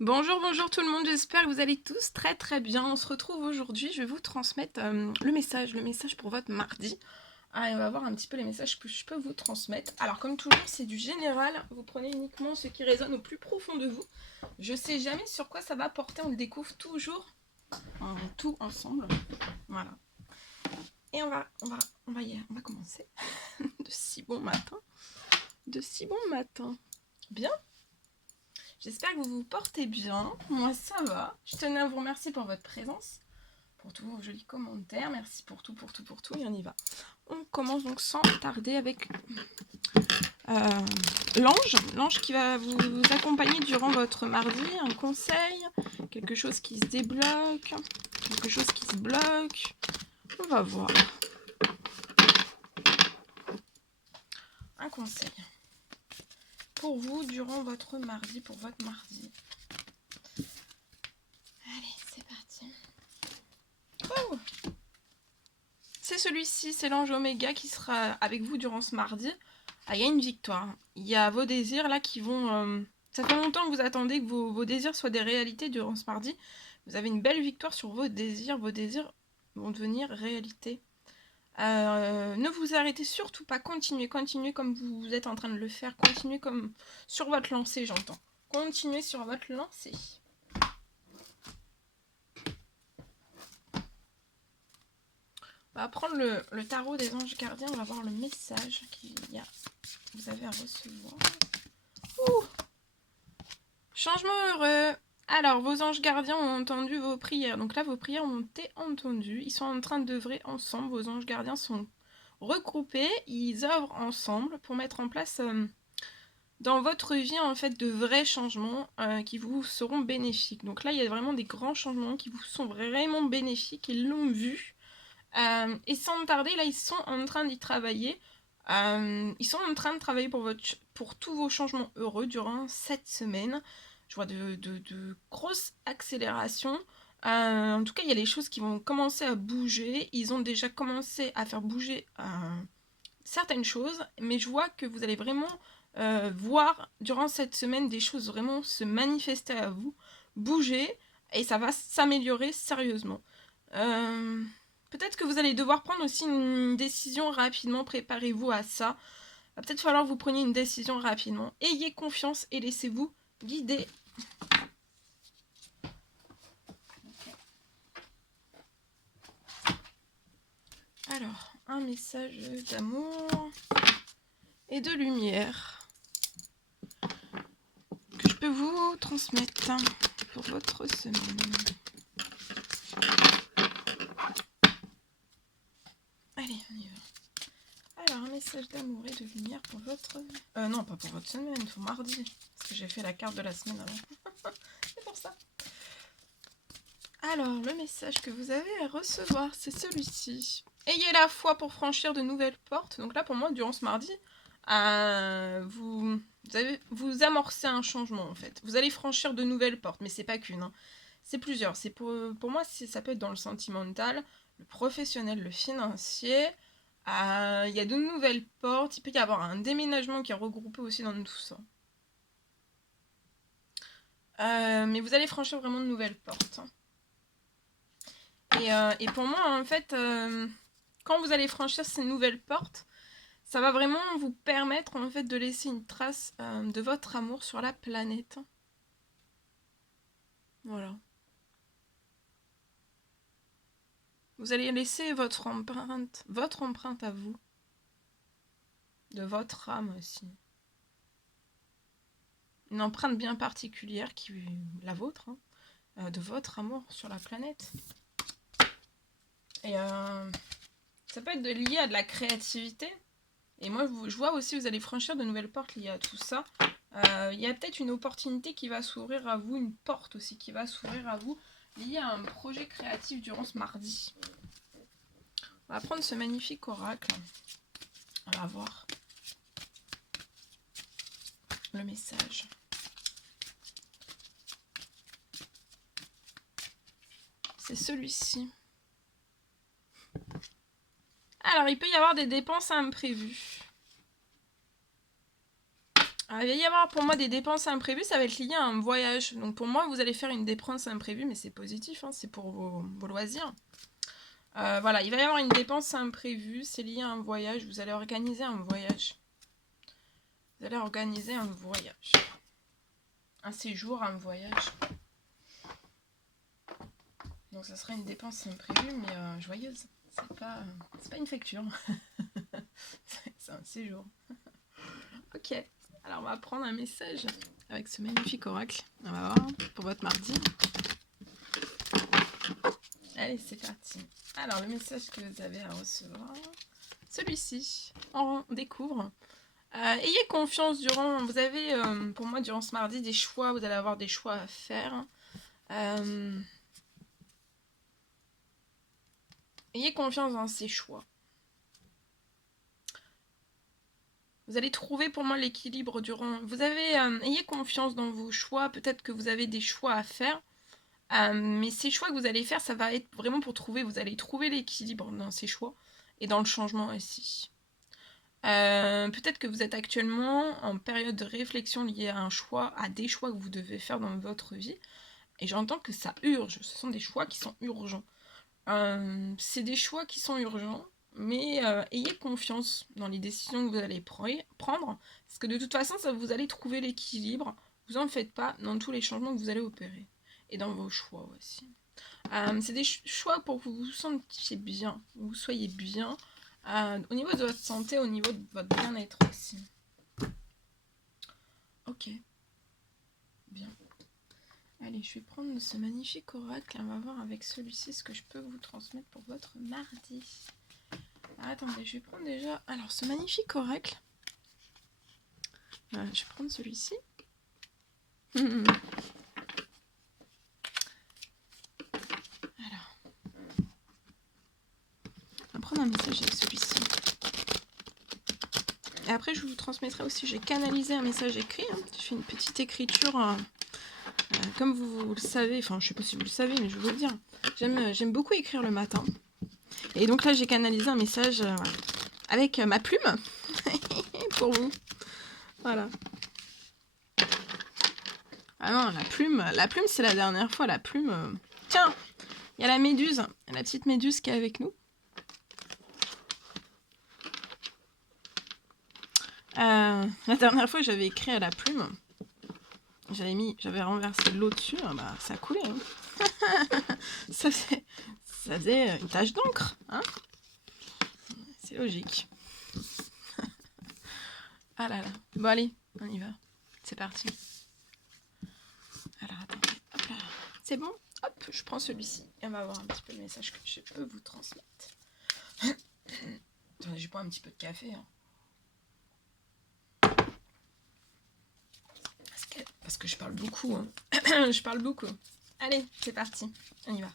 Bonjour, bonjour tout le monde, j'espère que vous allez tous très très bien. On se retrouve aujourd'hui, je vais vous transmettre le message pour votre mardi. Et on va voir un petit peu les messages que je peux vous transmettre. Alors comme toujours, c'est du général, vous prenez uniquement ce qui résonne au plus profond de vous. Je sais jamais sur quoi ça va porter, on le découvre toujours tout ensemble. Voilà. Et on va commencer de si bon matin. De si bon matin. Bien. J'espère que vous vous portez bien. Moi, ça va. Je tenais à vous remercier pour votre présence, pour tous vos jolis commentaires. Merci pour tout, pour tout, pour tout. Et on y va. On commence donc sans tarder avec l'ange qui va vous accompagner durant votre mardi. Un conseil, quelque chose qui se débloque, quelque chose qui se bloque. On va voir. Un conseil pour vous durant votre mardi, pour votre mardi. Allez, c'est parti. Oh, c'est celui-ci, c'est l'ange Oméga qui sera avec vous durant ce mardi. Ah, il y a une victoire. Il y a vos désirs là qui vont... Ça fait longtemps que vous attendez que vos désirs soient des réalités durant ce mardi. Vous avez une belle victoire sur vos désirs. Vos désirs vont devenir réalité. Ne vous arrêtez surtout pas. Continuez comme vous êtes en train de le faire. Continuez comme sur votre lancée, j'entends. Continuez sur votre lancée. On va prendre le tarot des anges gardiens. On va voir le message vous avez à recevoir. Ouh, changement heureux. Alors, vos anges gardiens ont entendu vos prières. Donc là, vos prières ont été entendues. Ils sont en train d'œuvrer ensemble. Vos anges gardiens sont regroupés. Ils œuvrent ensemble pour mettre en place dans votre vie, en fait, de vrais changements qui vous seront bénéfiques. Donc là, il y a vraiment des grands changements qui vous sont vraiment bénéfiques. Ils l'ont vu. Et sans tarder, là, ils sont en train d'y travailler. Ils sont en train de travailler pour tous vos changements heureux durant cette semaine. Je vois de grosses accélérations. En tout cas, il y a les choses qui vont commencer à bouger. Ils ont déjà commencé à faire bouger certaines choses, mais je vois que vous allez vraiment voir durant cette semaine des choses vraiment se manifester à vous, bouger, et ça va s'améliorer sérieusement. Peut-être que vous allez devoir prendre aussi une décision rapidement, préparez-vous à ça. Va peut-être falloir que vous preniez une décision rapidement. Ayez confiance et laissez-vous guider. Alors, un message d'amour et de lumière que je peux vous transmettre pour votre semaine. Allez, on y va. Alors, un message d'amour et de lumière pour votre... non, pas pour votre semaine, pour mardi. Parce que j'ai fait la carte de la semaine avant. C'est pour ça. Alors, le message que vous avez à recevoir, c'est celui-ci. Ayez la foi pour franchir de nouvelles portes. Donc là, pour moi, durant ce mardi, vous amorcez un changement, en fait. Vous allez franchir de nouvelles portes, mais c'est pas qu'une. Hein. C'est plusieurs. C'est pour moi, ça peut être dans le sentimental, le professionnel, le financier. Il y a de nouvelles portes. Il peut y avoir un déménagement qui est regroupé aussi dans tout ça. Mais vous allez franchir vraiment de nouvelles portes. Et pour moi, en fait, quand vous allez franchir ces nouvelles portes, ça va vraiment vous permettre en fait de laisser une trace de votre amour sur la planète. Voilà. Vous allez laisser votre empreinte à vous, de votre âme aussi. Une empreinte bien particulière qui est la vôtre, de votre amour sur la planète. Et ça peut être lié à de la créativité. Et moi, je vois aussi, vous allez franchir de nouvelles portes liées à tout ça. Il y a peut-être une opportunité qui va s'ouvrir à vous, une porte aussi qui va s'ouvrir à vous, liée à un projet créatif durant ce mardi. On va prendre ce magnifique oracle. On va voir le message. C'est celui-ci. Alors, il peut y avoir des dépenses imprévues. Il va y avoir pour moi des dépenses imprévues, ça va être lié à un voyage. Donc pour moi, vous allez faire une dépense imprévue, mais c'est positif, hein, c'est pour vos loisirs. Voilà, il va y avoir une dépense imprévue, c'est lié à un voyage, vous allez organiser un voyage. Vous allez organiser un voyage. Un séjour, un voyage. Donc ça sera une dépense imprévue, mais joyeuse. C'est pas une facture. C'est un séjour. Ok, alors on va prendre un message avec ce magnifique oracle. On va voir pour votre mardi. Allez, c'est parti. Alors, le message que vous avez à recevoir, celui-ci, on découvre. Ayez confiance durant, vous avez pour moi durant ce mardi des choix, vous allez avoir des choix à faire. Ayez confiance dans ces choix. Vous allez trouver pour moi l'équilibre durant... ayez confiance dans vos choix, peut-être que vous avez des choix à faire. Mais ces choix que vous allez faire, ça va être vraiment pour trouver, vous allez trouver l'équilibre dans ces choix et dans le changement aussi. Peut-être que vous êtes actuellement en période de réflexion liée à un choix, à des choix que vous devez faire dans votre vie. Et j'entends que ça urge, ce sont des choix qui sont urgents. C'est des choix qui sont urgents, mais ayez confiance dans les décisions que vous allez prendre, parce que de toute façon, vous allez trouver l'équilibre. Vous en faites pas dans tous les changements que vous allez opérer, et dans vos choix aussi. C'est des choix pour que vous vous sentiez bien, que vous soyez bien, au niveau de votre santé, au niveau de votre bien-être aussi. Ok, bien. Allez, je vais prendre ce magnifique oracle et on va voir avec celui-ci ce que je peux vous transmettre pour votre mardi. Attendez, je vais prendre déjà... Alors, ce magnifique oracle. Je vais prendre celui-ci. Alors. On va prendre un message avec celui-ci. Et après, je vous transmettrai aussi, j'ai canalisé un message écrit. Hein. J'ai fait une petite écriture... comme vous le savez, enfin je sais pas si vous le savez, mais je vais vous le dire. J'aime beaucoup écrire le matin. Et donc là j'ai canalisé un message avec ma plume pour vous. Voilà. Ah non, la plume c'est la dernière fois, la plume... Tiens, il y a la méduse, la petite méduse qui est avec nous. La dernière fois j'avais écrit à la plume. J'avais renversé de l'eau dessus, bah ça coulait. Hein. ça faisait une tache d'encre, hein. C'est logique. Ah là là. Bon allez, on y va. C'est parti. Alors attendez. Hop là. C'est bon. Hop, je prends celui-ci. Et on va voir un petit peu le message que je peux vous transmettre. Attendez, je prends un petit peu de café. Hein. Parce que je parle beaucoup. Hein. je parle beaucoup. Allez, c'est parti. On y va.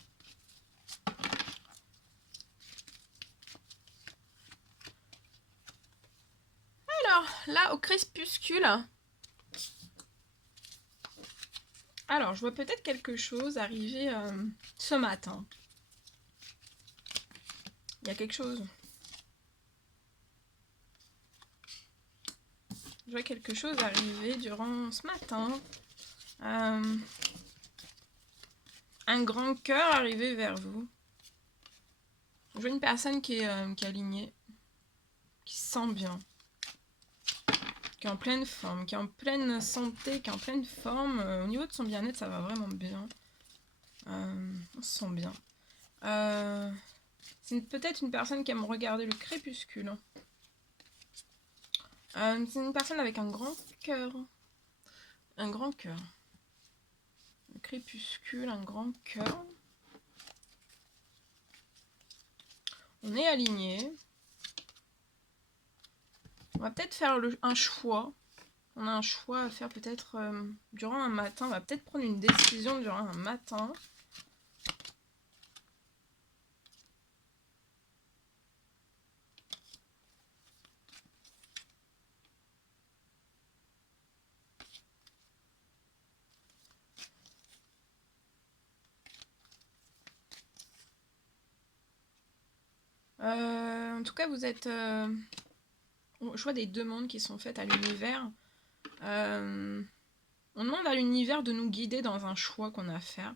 Alors, là, au crépuscule... Alors, je vois peut-être quelque chose arriver ce matin. Il y a quelque chose. Je vois quelque chose arriver durant ce matin. Un grand cœur arriver vers vous. Je vois une personne qui est alignée, qui se sent bien, qui est en pleine forme, qui est en pleine santé, qui est en pleine forme. Au niveau de son bien-être, ça va vraiment bien. On se sent bien. C'est peut-être une personne qui aime regarder le crépuscule. C'est une personne avec un grand cœur. Un grand cœur. Le crépuscule, un grand cœur. On est aligné. On va peut-être faire un choix. On a un choix à faire peut-être durant un matin. On va peut-être prendre une décision durant un matin. En tout cas, vous êtes... je vois des demandes qui sont faites à l'univers. On demande à l'univers de nous guider dans un choix qu'on a à faire.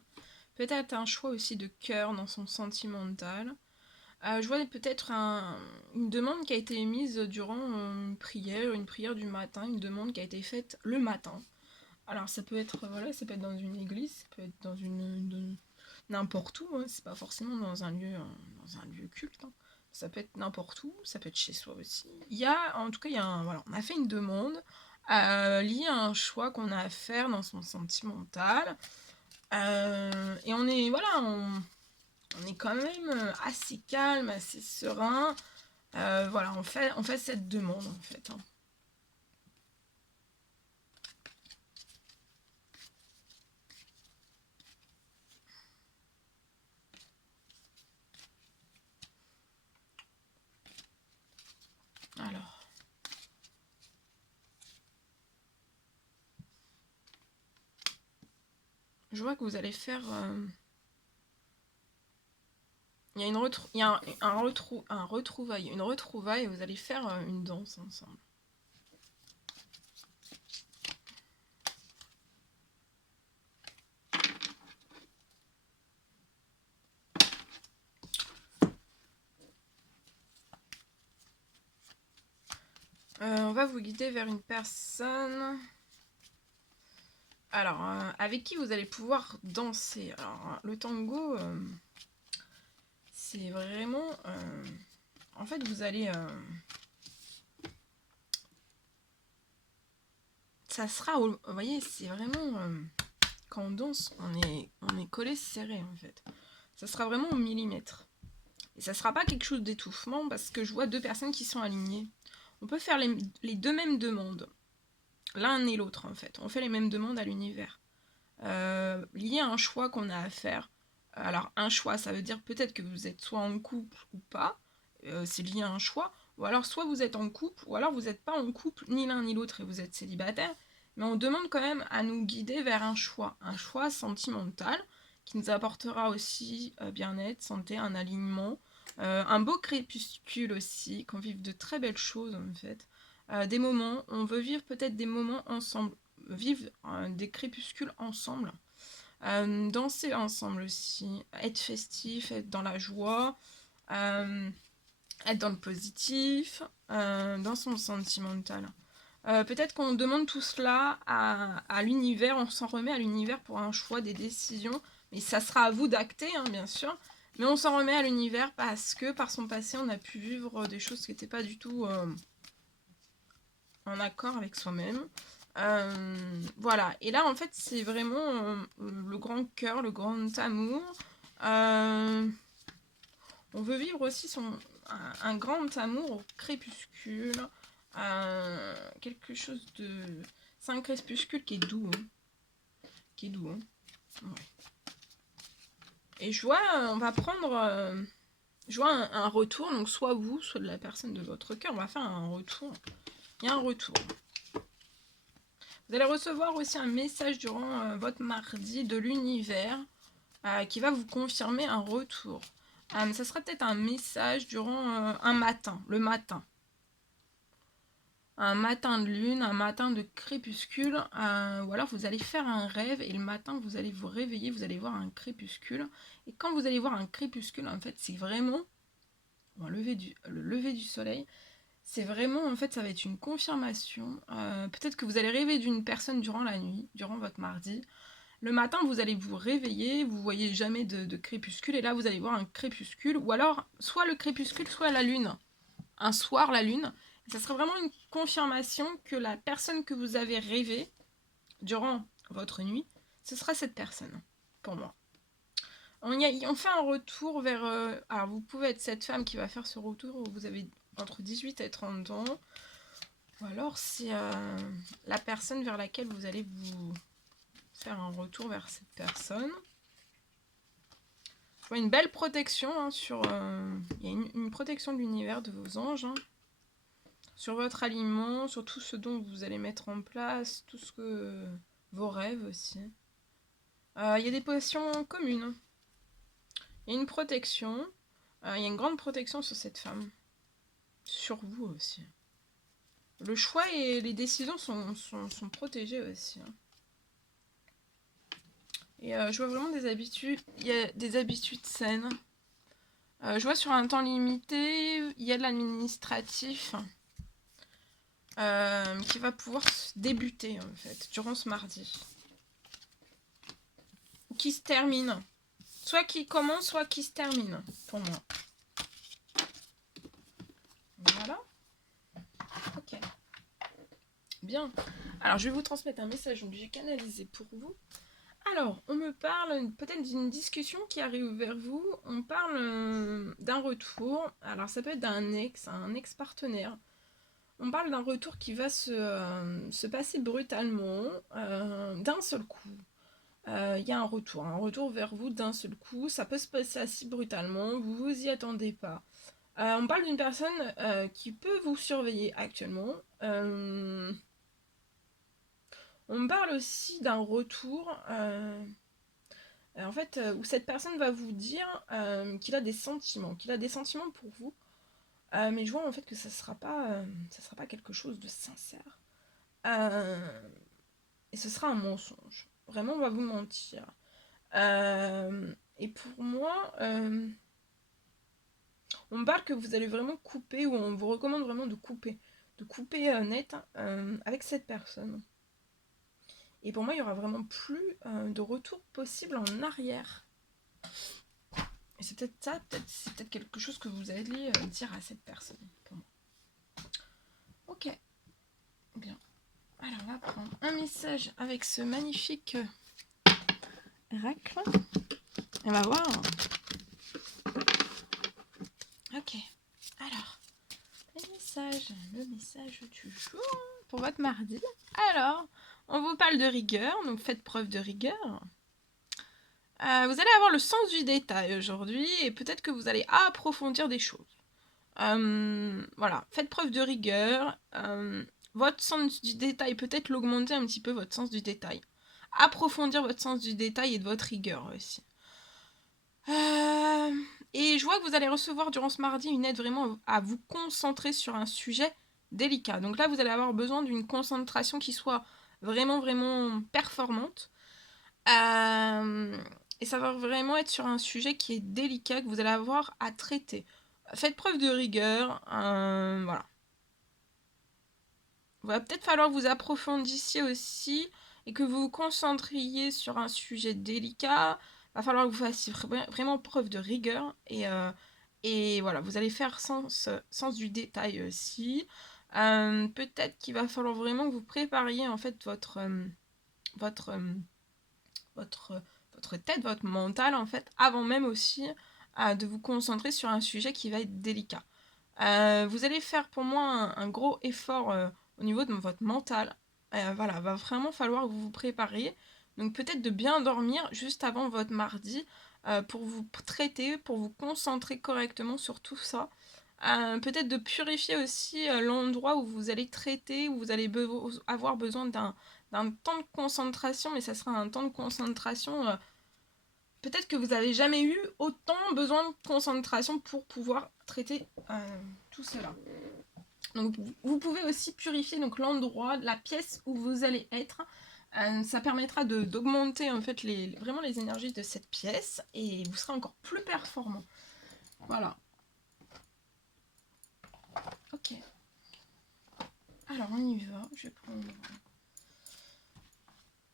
Peut-être un choix aussi de cœur dans son sentimental. Je vois peut-être une demande qui a été émise durant une prière du matin, une demande qui a été faite le matin. Alors ça peut être voilà, ça peut être dans une église, ça peut être dans n'importe où, hein, c'est pas forcément dans un lieu culte. Hein. Ça peut être n'importe où, ça peut être chez soi aussi. En tout cas, voilà, on a fait une demande liée à un choix qu'on a à faire dans son sentimental. Et on est quand même assez calme, assez serein. Voilà, on fait cette demande en fait. Hein. Alors, je vois que vous allez faire. Il y a un retrouvaille, une retrouvaille, et vous allez faire une danse ensemble. On va vous guider vers une personne. Alors, avec qui vous allez pouvoir danser. Alors, le tango, c'est vraiment... en fait, vous allez... ça sera... Vous voyez, c'est vraiment... quand on danse, on est collé serré, en fait. Ça sera vraiment au millimètre. Et ça sera pas quelque chose d'étouffement, parce que je vois deux personnes qui sont alignées. On peut faire les deux mêmes demandes. L'un et l'autre, en fait. On fait les mêmes demandes à l'univers. Lié à un choix qu'on a à faire. Alors, un choix, ça veut dire peut-être que vous êtes soit en couple ou pas. C'est lié à un choix. Ou alors, soit vous êtes en couple, ou alors vous n'êtes pas en couple, ni l'un ni l'autre, et vous êtes célibataire. Mais on demande quand même à nous guider vers un choix sentimental, qui nous apportera aussi bien-être, santé, un alignement, un beau crépuscule aussi, qu'on vive de très belles choses en fait. Des moments, on veut vivre peut-être des moments ensemble, vivre des crépuscules ensemble, danser ensemble aussi, être festif, être dans la joie, être dans le positif, dans son sentimental. Peut-être qu'on demande tout cela à l'univers, on s'en remet à l'univers pour un choix, des décisions, mais ça sera à vous d'acter, hein, bien sûr. Mais on s'en remet à l'univers parce que par son passé, on a pu vivre des choses qui n'étaient pas du tout en accord avec soi-même. Voilà, et là en fait c'est vraiment le grand cœur, le grand amour. On veut vivre aussi un grand amour au crépuscule, quelque chose de... C'est un crépuscule qui est doux, hein. Qui est doux. Hein. Ouais. Et je vois, on va prendre... je vois un retour, donc soit vous, soit de la personne de votre cœur, on va faire un retour. Il y a un retour. Vous allez recevoir aussi un message durant votre mardi de l'univers qui va vous confirmer un retour. Ça sera peut-être un message durant un matin, le matin. Un matin de lune, un matin de crépuscule, ou alors vous allez faire un rêve et le matin vous allez vous réveiller, vous allez voir un crépuscule. Et quand vous allez voir un crépuscule, en fait, c'est vraiment le lever du soleil. C'est vraiment, en fait, ça va être une confirmation. Peut-être que vous allez rêver d'une personne durant la nuit, durant votre mardi. Le matin, vous allez vous réveiller, vous voyez jamais de crépuscule, et là, vous allez voir un crépuscule, ou alors, soit le crépuscule, soit la lune. Un soir, la lune. Et ça serait vraiment une confirmation que la personne que vous avez rêvé durant votre nuit, ce sera cette personne, pour moi. On fait un retour vers... alors, vous pouvez être cette femme qui va faire ce retour, où vous avez entre 18 et 30 ans. Ou alors c'est la personne vers laquelle vous allez vous faire un retour vers cette personne. Je vois une belle protection hein, sur... il y a une protection de l'univers, de vos anges. Hein, sur votre aliment, sur tout ce dont vous allez mettre en place, tout ce que... vos rêves aussi. Il y a des potions communes. Il y a une protection. Il y a une grande protection sur cette femme. Sur vous aussi. Le choix et les décisions sont protégés aussi. Hein. Et je vois vraiment des habitudes. Il y a des habitudes saines. Je vois sur un temps limité, il y a de l'administratif qui va pouvoir débuter en fait durant ce mardi. Qui se termine. Soit qui commence, soit qui se termine pour moi. Voilà. Ok. Bien. Alors je vais vous transmettre un message donc j'ai canalisé pour vous. Alors, on me parle peut-être d'une discussion qui arrive vers vous. On parle d'un retour. Alors, ça peut être d'un un ex-partenaire. On parle d'un retour qui va se passer brutalement, d'un seul coup. Il y a un retour vers vous d'un seul coup. Ça peut se passer assez brutalement, vous vous y attendez pas. On parle d'une personne qui peut vous surveiller actuellement. On me parle aussi d'un retour... en fait, où cette personne va vous dire qu'il a des sentiments, pour vous, mais je vois en fait que ça sera pas quelque chose de sincère, et ce sera un mensonge. Vraiment, on va vous mentir. Et pour moi, on me parle que vous allez vraiment couper, ou on vous recommande vraiment de couper net avec cette personne. Et pour moi, il y aura vraiment plus de retour possible en arrière. Et c'est peut-être ça, c'est peut-être quelque chose que vous allez dire à cette personne, pour moi. Ok, bien. Alors, on va prendre un message avec ce magnifique oracle. On va voir. Ok, alors, le message du jour pour votre mardi. Alors, on vous parle de rigueur, donc faites preuve de rigueur. Vous allez avoir le sens du détail aujourd'hui et peut-être que vous allez approfondir des choses. Voilà, faites preuve de rigueur. Votre sens du détail, peut-être l'augmenter un petit peu, votre sens du détail. Approfondir votre sens du détail et de votre rigueur aussi. Et je vois que vous allez recevoir durant ce mardi une aide vraiment à vous concentrer sur un sujet délicat. Donc là, vous allez avoir besoin d'une concentration qui soit vraiment, vraiment performante. Et ça va vraiment être sur un sujet qui est délicat, que vous allez avoir à traiter. Faites preuve de rigueur, voilà. Il va peut-être falloir que vous approfondissiez aussi et que vous vous concentriez sur un sujet délicat. Il va falloir que vous fassiez vraiment preuve de rigueur et voilà, vous allez faire sens du détail aussi. Peut-être qu'il va falloir vraiment que vous prépariez en fait votre tête, votre mental en fait, avant même aussi de vous concentrer sur un sujet qui va être délicat. Vous allez faire pour moi un gros effort au niveau de votre mental. Voilà, va vraiment falloir que vous vous prépariez. Donc peut-être de bien dormir juste avant votre mardi pour vous traiter, pour vous concentrer correctement sur tout ça. Peut-être de purifier aussi l'endroit où vous allez traiter, où vous allez avoir besoin d'un temps de concentration, mais ça sera un temps de concentration. Peut-être que vous n'avez jamais eu autant besoin de concentration pour pouvoir traiter tout cela. Donc vous pouvez aussi purifier donc l'endroit, la pièce où vous allez être. Ça permettra d'augmenter en fait vraiment les énergies de cette pièce et vous serez encore plus performant. Voilà. Ok. Alors on y va. Je vais prendre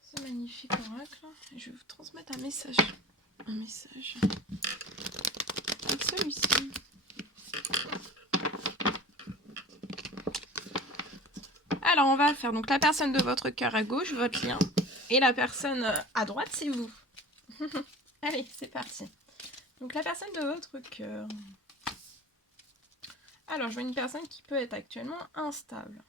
ce magnifique oracle et je vais vous transmettre un message. Comme celui-ci. Alors on va faire donc la personne de votre cœur à gauche, votre lien, et la personne à droite, c'est vous. Allez, c'est parti. Donc la personne de votre cœur. Alors je vois une personne qui peut être actuellement instable.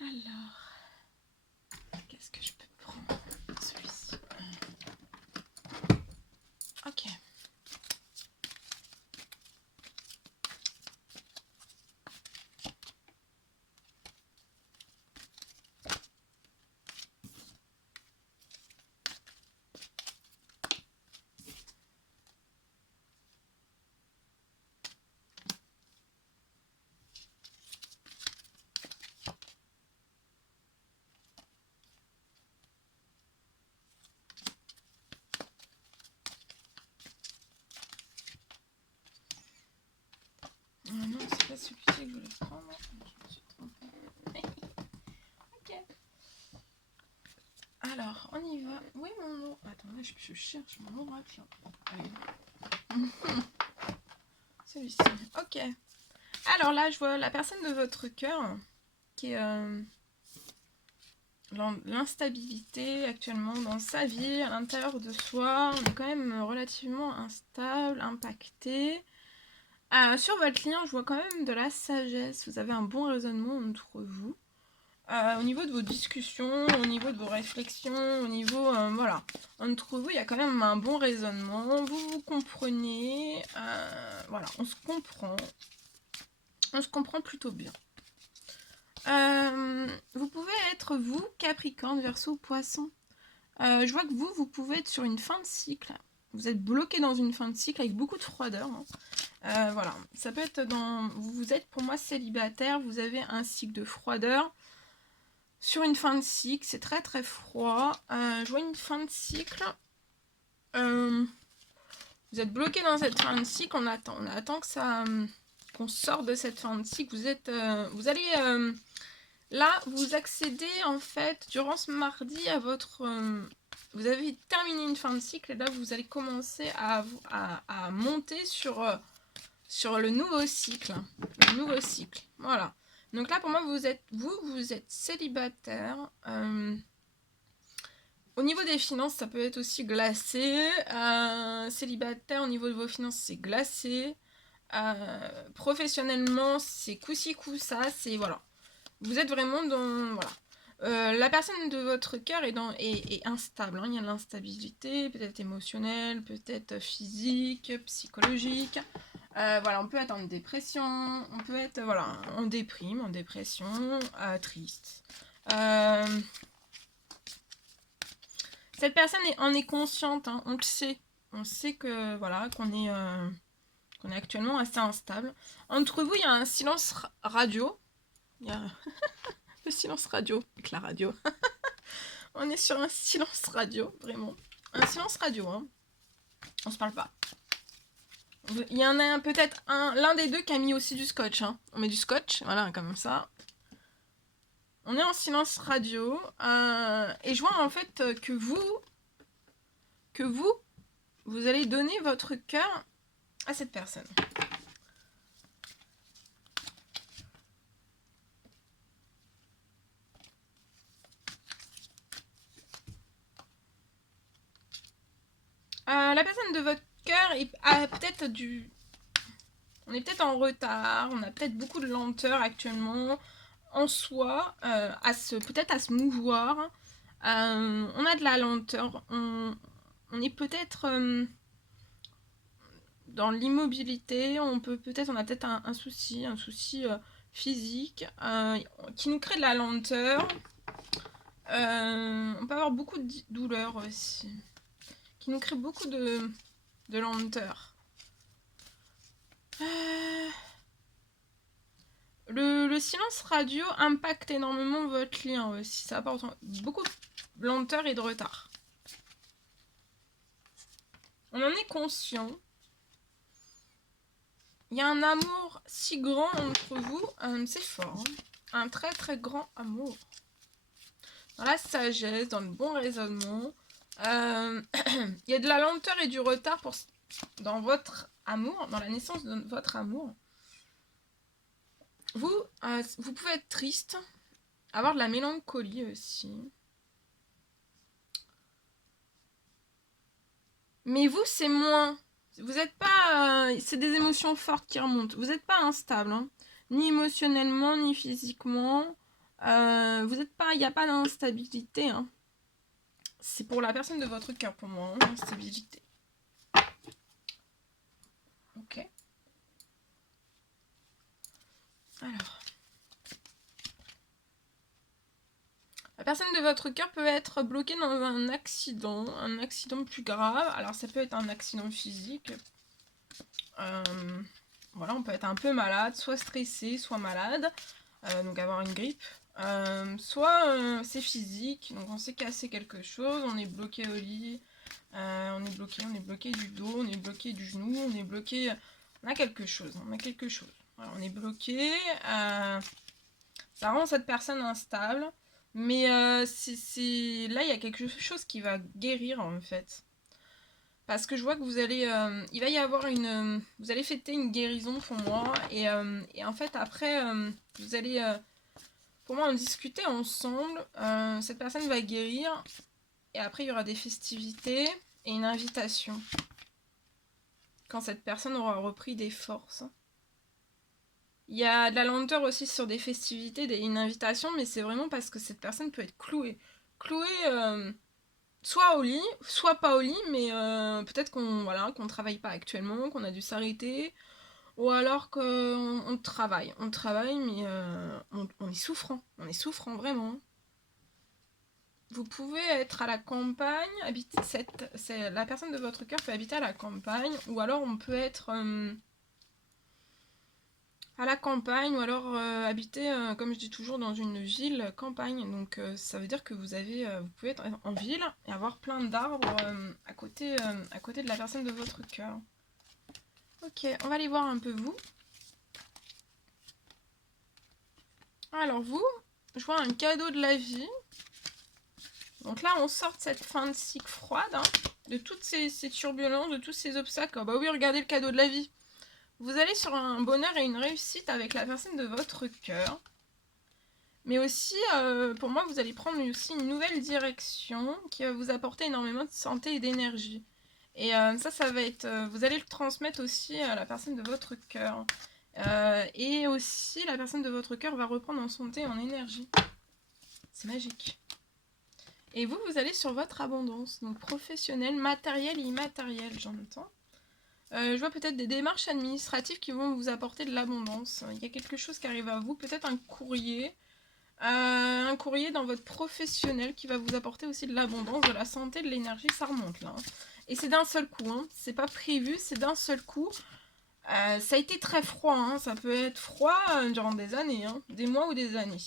Alors, qu'est-ce que je peux prendre? Celui-ci. Ok. pas celui-ci que je voulais prendre. Je me suis trompée. Ok. Alors, on y va. Où est mon nom? Attends, là, je cherche mon oracle. Allez. Celui-ci. Ok. Alors là, je vois la personne de votre cœur qui est l'instabilité actuellement dans sa vie, à l'intérieur de soi. On est quand même relativement instable, impacté. Sur votre lien, je vois quand même de la sagesse. Vous avez un bon raisonnement entre vous. Au niveau de vos discussions, au niveau de vos réflexions, au niveau, voilà, entre vous, il y a quand même un bon raisonnement, vous vous comprenez, voilà, on se comprend plutôt bien. Vous pouvez être, vous, Capricorne, Verseau, Poisson. Je vois que vous pouvez être sur une fin de cycle, vous êtes bloqué dans une fin de cycle avec beaucoup de froideur, hein. Voilà, ça peut être dans, vous êtes pour moi célibataire, vous avez un cycle de froideur, sur une fin de cycle, c'est très très froid. Je vois une fin de cycle. Vous êtes bloqué dans cette fin de cycle. On attend que ça, qu'on sorte de cette fin de cycle. Vous allez là, vous accédez en fait durant ce mardi à votre. Vous avez terminé une fin de cycle et là vous allez commencer à monter sur le nouveau cycle. Le nouveau cycle. Voilà. Donc là, pour moi, vous êtes célibataire. Au niveau des finances, ça peut être aussi glacé. Célibataire, au niveau de vos finances, c'est glacé. Professionnellement, c'est coup-ci, coup-ça. C'est, voilà. Vous êtes vraiment dans... Voilà. La personne de votre cœur est instable. Hein. Il y a de l'instabilité, peut-être émotionnelle, peut-être physique, psychologique. Voilà, on peut être en dépression, on peut être en déprime, en dépression, triste. Cette personne en est consciente, hein, on le sait. On sait que voilà, qu'on est actuellement assez instable. Entre vous, il y a un silence radio. Il y a le silence radio avec la radio. On est sur un silence radio, vraiment. Un silence radio, hein. On se parle pas. Il y en a peut-être l'un des deux qui a mis aussi du scotch. Hein. On met du scotch, voilà, comme ça. On est en silence radio. Et je vois en fait que vous allez donner votre cœur à cette personne. La personne de votre cœur a peut-être du... On est peut-être en retard, on a peut-être beaucoup de lenteur actuellement en soi, peut-être à se mouvoir. On a de la lenteur, on est peut-être dans l'immobilité, on a peut-être un souci physique qui nous crée de la lenteur. On peut avoir beaucoup de douleur aussi, qui nous crée beaucoup de lenteur. Le silence radio impacte énormément votre lien aussi. Ça apporte beaucoup de lenteur et de retard. On en est conscient. Il y a un amour si grand entre vous. C'est fort. Hein. Un très très grand amour. Dans la sagesse, dans le bon raisonnement. Il y a de la lenteur et du retard dans votre amour, dans la naissance de votre amour. Vous pouvez être triste, avoir de la mélancolie aussi. Mais vous, c'est moins. Vous n'êtes pas... c'est des émotions fortes qui remontent. Vous n'êtes pas instable, hein. Ni émotionnellement, ni physiquement. Vous n'êtes pas... Il n'y a pas d'instabilité, hein. C'est pour la personne de votre cœur, pour moi, hein, l'instabilité. Ok. Alors... La personne de votre cœur peut être bloquée dans un accident plus grave. Alors ça peut être un accident physique. Voilà, on peut être un peu malade, soit stressé, soit malade, donc avoir une grippe. Soit c'est physique, donc on s'est cassé quelque chose, on est bloqué au lit, on est bloqué du dos, on est bloqué du genou, on a quelque chose, Voilà, on est bloqué. Ça rend cette personne instable. Mais là, il y a quelque chose qui va guérir en fait. Parce que je vois que vous allez... il va y avoir une... vous allez fêter une guérison pour moi. Et en fait, après, vous allez... pour moi, en discuter ensemble. Cette personne va guérir. Et après, il y aura des festivités et une invitation. Quand cette personne aura repris des forces. Il y a de la lenteur aussi sur des festivités, une invitation, mais c'est vraiment parce que cette personne peut être clouée. Clouée soit au lit, soit pas au lit, mais peut-être qu'on travaille pas actuellement, qu'on a dû s'arrêter, ou alors qu'on travaille. On travaille, mais on est souffrant vraiment. Vous pouvez être à la campagne, la personne de votre cœur peut habiter à la campagne, ou alors on peut être... à la campagne ou alors habiter, comme je dis toujours, dans une ville campagne. Donc ça veut dire que vous pouvez être en ville et avoir plein d'arbres à côté de la personne de votre cœur. Ok, on va aller voir un peu vous. Alors vous, je vois un cadeau de la vie. Donc là, on sort de cette fin de cycle froide, hein, de toutes ces turbulences, de tous ces obstacles. Oh bah oui, regardez le cadeau de la vie. Vous allez sur un bonheur et une réussite avec la personne de votre cœur. Mais aussi, pour moi, vous allez prendre aussi une nouvelle direction qui va vous apporter énormément de santé et d'énergie. Et ça va être... vous allez le transmettre aussi à la personne de votre cœur. Et aussi, la personne de votre cœur va reprendre en santé et en énergie. C'est magique. Et vous allez sur votre abondance, donc professionnelle, matérielle et immatérielle, j'entends. Je vois peut-être des démarches administratives qui vont vous apporter de l'abondance. Il y a quelque chose qui arrive à vous, peut-être un courrier dans votre professionnel qui va vous apporter aussi de l'abondance, de la santé, de l'énergie, ça remonte là. Et c'est d'un seul coup, hein. C'est pas prévu, c'est d'un seul coup. Ça a été très froid, hein. Ça peut être froid durant des années, hein. Des mois ou des années.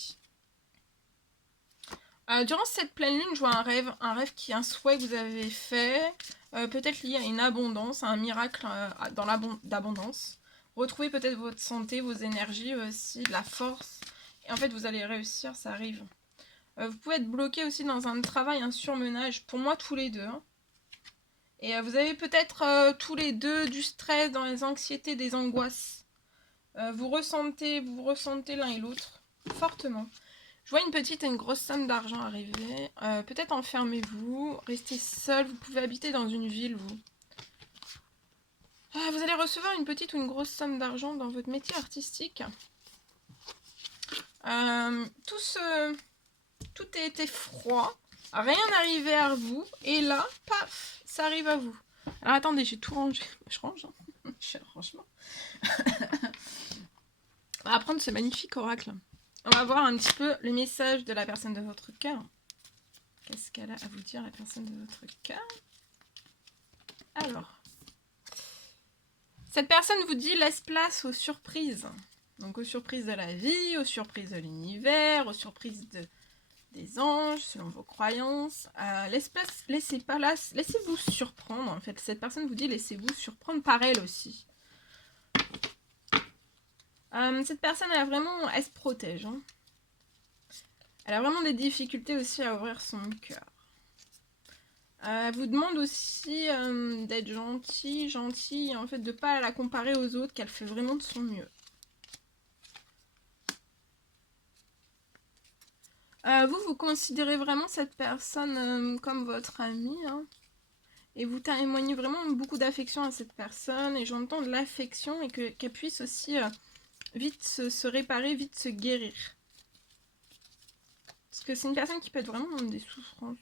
Durant cette pleine lune, je vois un rêve un souhait que vous avez fait, peut-être lié à une abondance, à un miracle d'abondance. Retrouvez peut-être votre santé, vos énergies aussi, de la force. Et en fait, vous allez réussir, ça arrive. Vous pouvez être bloqué aussi dans un travail, un surmenage. Pour moi, tous les deux. Hein. Et vous avez peut-être tous les deux du stress, dans les anxiétés, des angoisses. Vous ressentez l'un et l'autre fortement. Je vois une petite et une grosse somme d'argent arriver. Peut-être enfermez-vous, restez seul. Vous pouvez habiter dans une ville, vous. Vous allez recevoir une petite ou une grosse somme d'argent dans votre métier artistique. Tout était froid, rien n'arrivait à vous, et là, paf, ça arrive à vous. Alors attendez, j'ai tout rangé. Je range, hein. Je fais le rangement. On va prendre ce magnifique oracle. On va voir un petit peu le message de la personne de votre cœur. Qu'est-ce qu'elle a à vous dire, la personne de votre cœur? Alors, cette personne vous dit laisse place aux surprises. Donc aux surprises de la vie, aux surprises de l'univers, aux surprises des anges, selon vos croyances. Laissez-vous surprendre. En fait, cette personne vous dit laissez-vous surprendre par elle aussi. Cette personne, elle se protège. Hein. Elle a vraiment des difficultés aussi à ouvrir son cœur. Elle vous demande aussi d'être gentille, en fait de pas la comparer aux autres, qu'elle fait vraiment de son mieux. Vous considérez vraiment cette personne comme votre amie, hein, et vous témoignez vraiment beaucoup d'affection à cette personne, et j'entends de l'affection et qu'elle puisse aussi vite se réparer, vite se guérir. Parce que c'est une personne qui peut être vraiment dans des souffrances.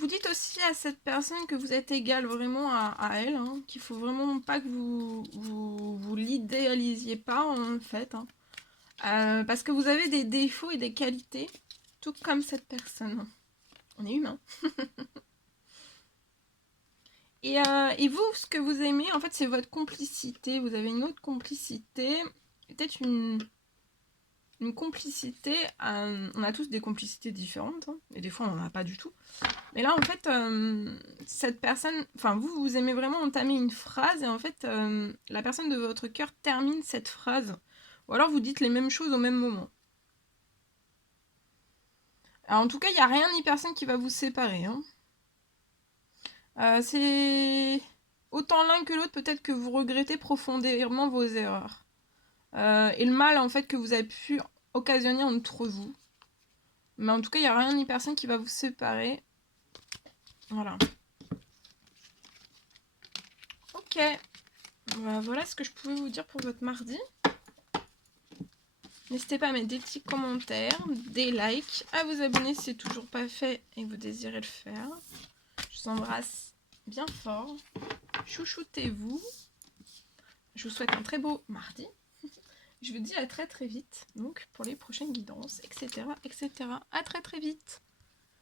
Vous dites aussi à cette personne que vous êtes égal vraiment à elle, hein, qu'il faut vraiment pas que vous l'idéalisiez pas en fait. Hein. Parce que vous avez des défauts et des qualités, tout comme cette personne. On est humain. Et vous, ce que vous aimez, en fait, c'est votre complicité. Vous avez une autre complicité. Peut-être une complicité. On a tous des complicités différentes, hein, et des fois on n'en a pas du tout. Mais là en fait, cette personne, enfin vous aimez vraiment entamer une phrase, et en fait la personne de votre cœur termine cette phrase. Ou alors vous dites les mêmes choses au même moment. Alors, en tout cas, il n'y a rien ni personne qui va vous séparer. Hein. C'est autant l'un que l'autre, peut-être que vous regrettez profondément vos erreurs. Et le mal en fait que vous avez pu occasionner entre vous. Mais en tout cas, il n'y a rien ni personne qui va vous séparer. Voilà. Ok. Voilà ce que je pouvais vous dire pour votre mardi. N'hésitez pas à mettre des petits commentaires, des likes, à vous abonner si c'est toujours pas fait et que vous désirez le faire. Je vous embrasse bien fort. Chouchoutez-vous. Je vous souhaite un très beau mardi. Je vous dis à très très vite donc pour les prochaines guidances, etc. etc. À très très vite.